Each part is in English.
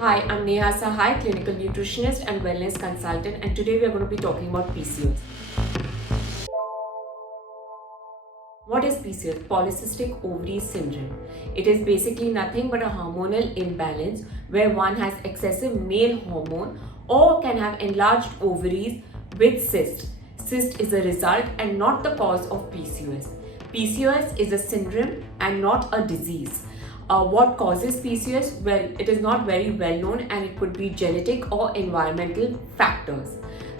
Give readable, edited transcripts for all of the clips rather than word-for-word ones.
Hi, I'm Neha Sahai, clinical nutritionist and wellness consultant, and today we are going to be talking about PCOS. What is PCOS? Polycystic ovary syndrome. It is basically nothing but a hormonal imbalance where one has excessive male hormone or can have enlarged ovaries with cyst. Cyst is a result and not the cause of PCOS. PCOS is a syndrome and not a disease. What causes PCOS? Well, it is not very well known and it could be genetic or environmental factors.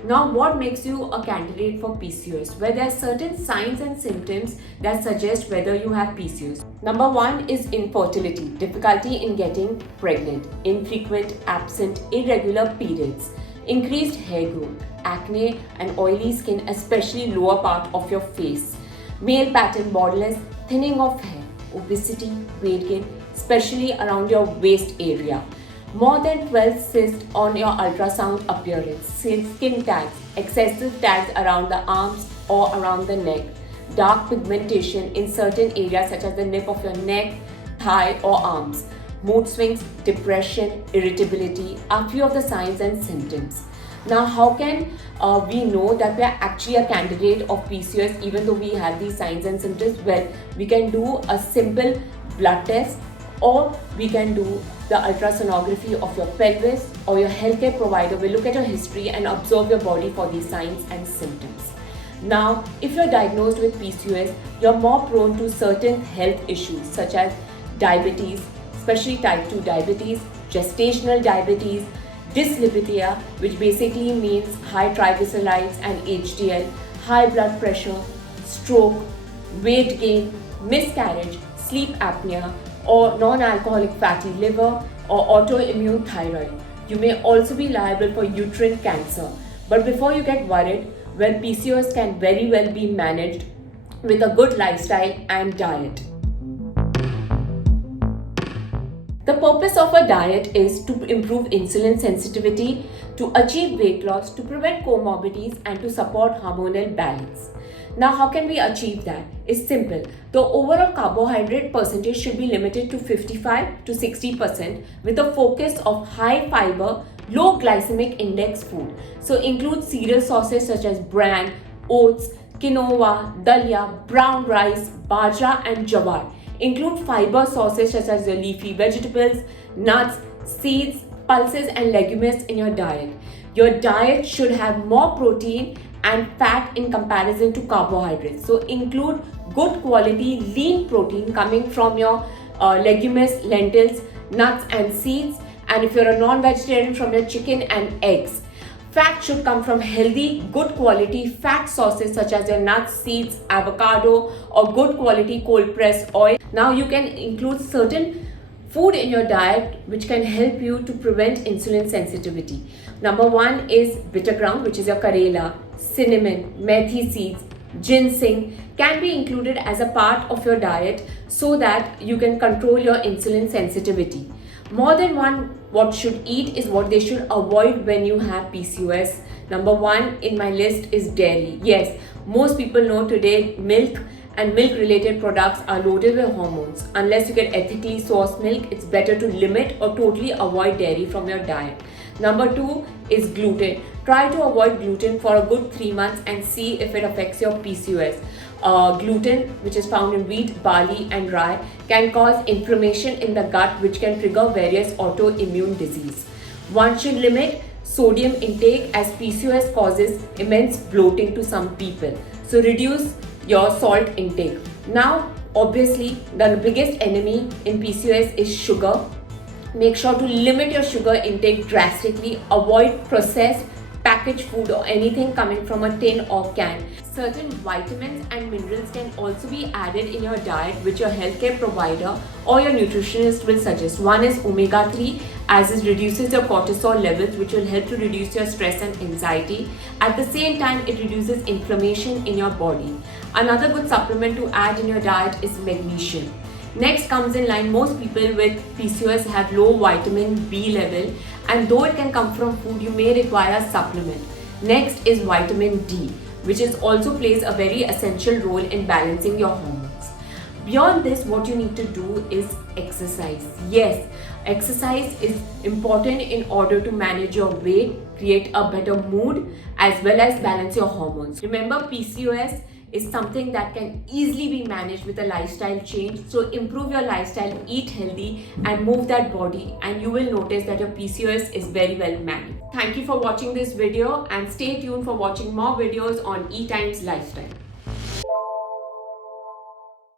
Now, what makes you a candidate for PCOS? Well, there are certain signs and symptoms that suggest whether you have PCOS. Number one is infertility, difficulty in getting pregnant, infrequent, absent, irregular periods, increased hair growth, acne and oily skin, especially lower part of your face, male pattern baldness, thinning of hair, obesity, weight gain, especially around your waist area. More than 12 cysts on your ultrasound appearance, skin tags, excessive tags around the arms or around the neck, dark pigmentation in certain areas such as the nape of your neck, thigh or arms, mood swings, depression, irritability are few of the signs and symptoms. Now, how can we know that we are actually a candidate of PCOS even though we have these signs and symptoms? Well, we can do a simple blood test, or we can do the ultrasonography of your pelvis, or your healthcare provider will look at your history and observe your body for these signs and symptoms. Now, if you're diagnosed with PCOS, you're more prone to certain health issues such as diabetes, especially type 2 diabetes, gestational diabetes, dyslipidemia, which basically means high triglycerides and HDL, high blood pressure, stroke, weight gain, miscarriage, sleep apnea, or non-alcoholic fatty liver, or autoimmune thyroid. You may also be liable for uterine cancer. But before you get worried, well, PCOS can very well be managed with a good lifestyle and diet. The purpose of a diet is to improve insulin sensitivity, to achieve weight loss, to prevent comorbidities, and to support hormonal balance. Now, how can we achieve that? It's simple. The overall carbohydrate percentage should be limited to 55 to 60% with a focus of high fiber, low glycemic index food. So include cereal sources such as bran, oats, quinoa, dalia, brown rice, bajra and jawar. Include fiber sources such as your leafy vegetables, nuts, seeds, pulses and legumes in your diet. Your diet should have more protein and fat in comparison to carbohydrates. So include good quality lean protein coming from your legumes, lentils, nuts and seeds. And if you're a non-vegetarian, from your chicken and eggs. Fat should come from healthy, good quality fat sources such as your nuts, seeds, avocado, or good quality cold pressed oil. Now you can include certain food in your diet which can help you to prevent insulin sensitivity. Number one is bitter ground, which is your karela, cinnamon, methi seeds, ginseng can be included as a part of your diet so that you can control your insulin sensitivity. More than one what should eat is what they should avoid when you have PCOS. Number one in my list is dairy. Yes, most people know today milk and milk related products are loaded with hormones. Unless you get ethically sourced milk, it's better to limit or totally avoid dairy from your diet. Number two is gluten. Try to avoid gluten for a good 3 months and see if it affects your PCOS. Gluten, which is found in wheat, barley and rye, can cause inflammation in the gut which can trigger various autoimmune disease. One should limit sodium intake as PCOS causes immense bloating to some people. So reduce your salt intake. Now, obviously, the biggest enemy in PCOS is sugar. Make sure to limit your sugar intake drastically. Avoid processed packaged food or anything coming from a tin or can. Certain vitamins and minerals can also be added in your diet which your healthcare provider or your nutritionist will suggest. One is omega-3, as it reduces your cortisol levels, which will help to reduce your stress and anxiety. At the same time, it reduces inflammation in your body. Another good supplement to add in your diet is magnesium. Next comes in line, most people with PCOS have low vitamin B level, and though it can come from food, you may require a supplement. Next is vitamin D, which is also plays a very essential role in balancing your hormones. Beyond this, what you need to do is exercise. Yes, exercise is important in order to manage your weight, create a better mood, as well as balance your hormones. Remember, PCOS is something that can easily be managed with a lifestyle change. So improve your lifestyle, eat healthy, and move that body, and you will notice that your PCOS is very well managed. Thank you for watching this video, and stay tuned for watching more videos on E Times Lifestyle.